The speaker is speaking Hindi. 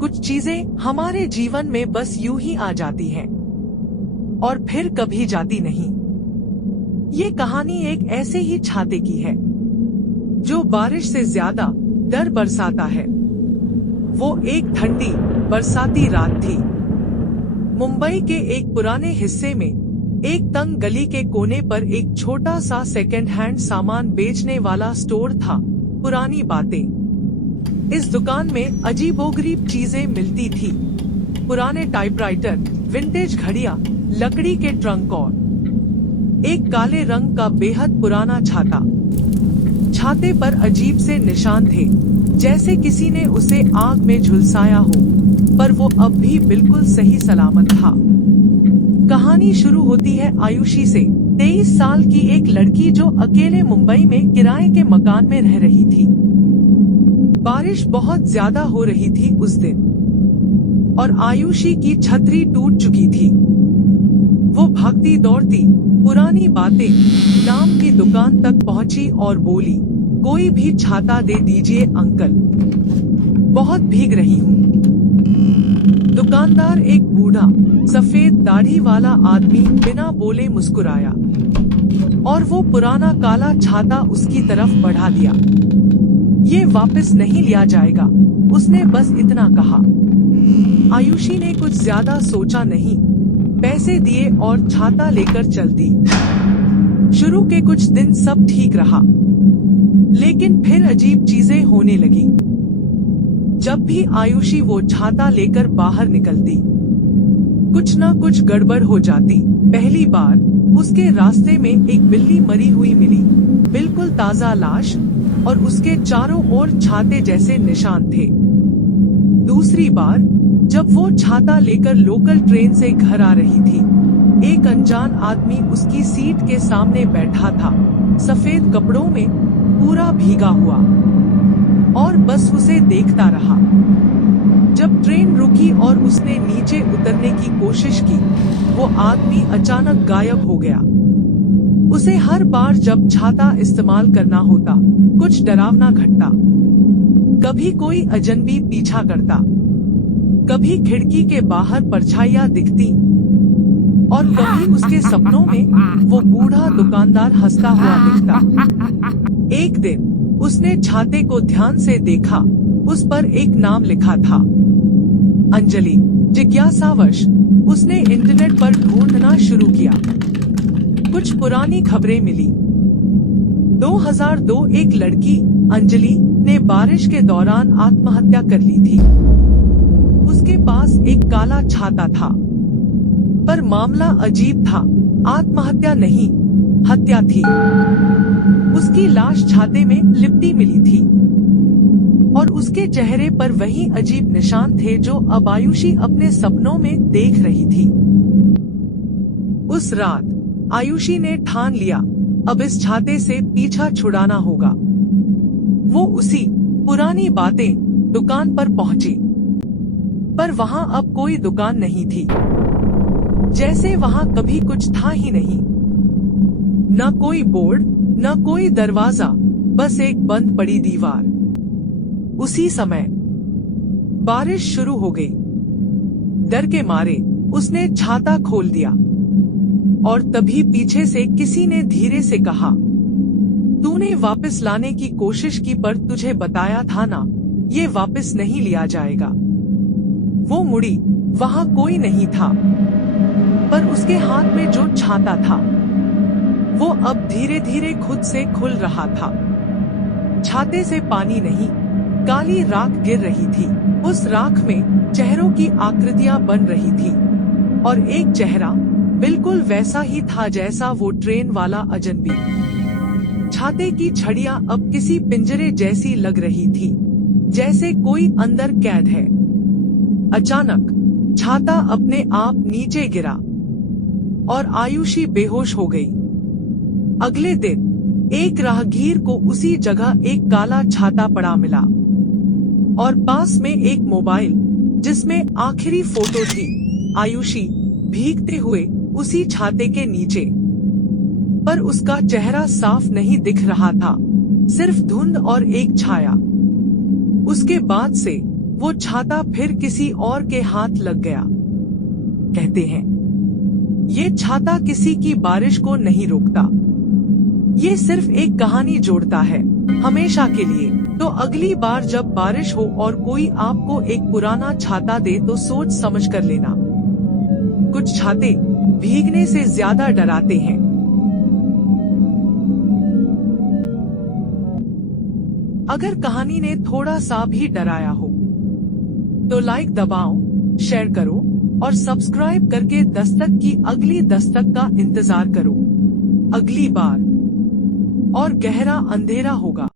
कुछ चीजें हमारे जीवन में बस यूं ही आ जाती हैं और फिर कभी जाती नहीं। ये कहानी एक ऐसे ही छाते की है जो बारिश से ज्यादा डर बरसाता है। वो एक ठंडी बरसाती रात थी। मुंबई के एक पुराने हिस्से में एक तंग गली के कोने पर एक छोटा सा सेकंड हैंड सामान बेचने वाला स्टोर था। पुरानी बातें। इस दुकान में अजीबोगरीब चीजें मिलती थी। पुराने टाइपराइटर, विंटेज घड़ियां, लकड़ी के ट्रंक और एक काले रंग का बेहद पुराना छाता। छाते पर अजीब से निशान थे, जैसे किसी ने उसे आग में झुलसाया हो, पर वो अब भी बिल्कुल सही सलामत था। कहानी शुरू होती है आयुषी से, 23 साल की एक लड़की जो अकेले मुंबई में किराए के मकान में रह रही थी। बारिश बहुत ज्यादा हो रही थी उस दिन और आयुषी की छतरी टूट चुकी थी। वो भागती दौड़ती पुरानी बातें नाम की दुकान तक पहुंची और बोली, कोई भी छाता दे दीजिए अंकल, बहुत भीग रही हूँ। दुकानदार, एक बूढ़ा सफेद दाढ़ी वाला आदमी, बिना बोले मुस्कुराया और वो पुराना काला छाता उसकी तरफ बढ़ा दिया। ये वापस नहीं लिया जाएगा, उसने बस इतना कहा। आयुषी ने कुछ ज्यादा सोचा नहीं, पैसे दिए और छाता लेकर चल दी। शुरू के कुछ दिन सब ठीक रहा, लेकिन फिर अजीब चीजें होने लगी। जब भी आयुषी वो छाता लेकर बाहर निकलती, कुछ न कुछ गड़बड़ हो जाती। पहली बार उसके रास्ते में एक बिल्ली मरी हुई मिली, बिल्कुल ताजा लाश, और उसके चारों ओर छाते जैसे निशान थे। दूसरी बार जब वो छाता लेकर लोकल ट्रेन से घर आ रही थी, एक अनजान आदमी उसकी सीट के सामने बैठा था, सफेद कपड़ों में, पूरा भीगा हुआ, और बस उसे देखता रहा। जब ट्रेन रुकी और उसने नीचे उतरने की कोशिश की, वो आदमी अचानक गायब हो गया। उसे हर बार जब छाता इस्तेमाल करना होता, कुछ डरावना घटता। कभी कोई अजनबी पीछा करता, कभी खिड़की के बाहर परछाइयां दिखती, और कभी उसके सपनों में वो बूढ़ा दुकानदार हंसता हुआ दिखता। एक दिन उसने छाते को ध्यान से देखा। उस पर एक नाम लिखा था, अंजलि। जिज्ञासावश उसने इंटरनेट पर ढूंढना शुरू किया। कुछ पुरानी खबरें मिली। 2002 एक लड़की अंजलि ने बारिश के दौरान आत्महत्या कर ली थी। उसके पास एक काला छाता था, पर मामला अजीब था। आत्महत्या नहीं, हत्या थी। उसकी लाश छाते में लिपटी मिली थी और उसके चेहरे पर वही अजीब निशान थे जो अब आयुषी अपने सपनों में देख रही थी। उस रात आयुषी ने ठान लिया, अब इस छाते से पीछा छुड़ाना होगा। वो उसी पुरानी बातें दुकान पर पहुंची, पर वहां अब कोई दुकान नहीं थी, जैसे वहां कभी कुछ था ही नहीं। न कोई बोर्ड, न कोई दरवाजा, बस एक बंद पड़ी दीवार। उसी समय बारिश शुरू हो गई। डर के मारे उसने छाता खोल दिया और तभी पीछे से किसी ने धीरे से कहा, तूने वापस लाने की कोशिश की, पर तुझे बताया था ना, ये वापस नहीं लिया जाएगा। वो मुड़ी, वहां कोई नहीं था, पर उसके हाथ में जो छाता था वो अब धीरे धीरे खुद से खुल रहा था। छाते से पानी नहीं, काली राख गिर रही थी। उस राख में चेहरों की आकृतियां बन रही थी और एक चेहरा बिल्कुल वैसा ही था जैसा वो ट्रेन वाला अजनबी। छाते की छड़ियां अब किसी पिंजरे जैसी लग रही थी, जैसे कोई अंदर कैद है। अचानक छाता अपने आप नीचे गिरा और आयुषी बेहोश हो गई। अगले दिन एक राहगीर को उसी जगह एक काला छाता पड़ा मिला और पास में एक मोबाइल, जिसमें आखिरी फोटो थी आयुषी भीगते हुए उसी छाते के नीचे। पर उसका चेहरा साफ नहीं दिख रहा था, सिर्फ धुंध और एक छाया। उसके बाद से वो छाता फिर किसी और के हाथ लग गया। कहते हैं, ये छाता किसी की बारिश को नहीं रोकता, ये सिर्फ एक कहानी जोड़ता है, हमेशा के लिए। तो अगली बार जब बारिश हो और कोई आपको एक पुराना छाता दे तो सोच समझ कर लेना। कुछ छाते भीगने से ज्यादा डराते हैं। अगर कहानी ने थोड़ा सा भी डराया हो तो लाइक दबाओ, शेयर करो और सब्सक्राइब करके दस्तक की अगली दस्तक का इंतजार करो। अगली बार और गहरा अंधेरा होगा।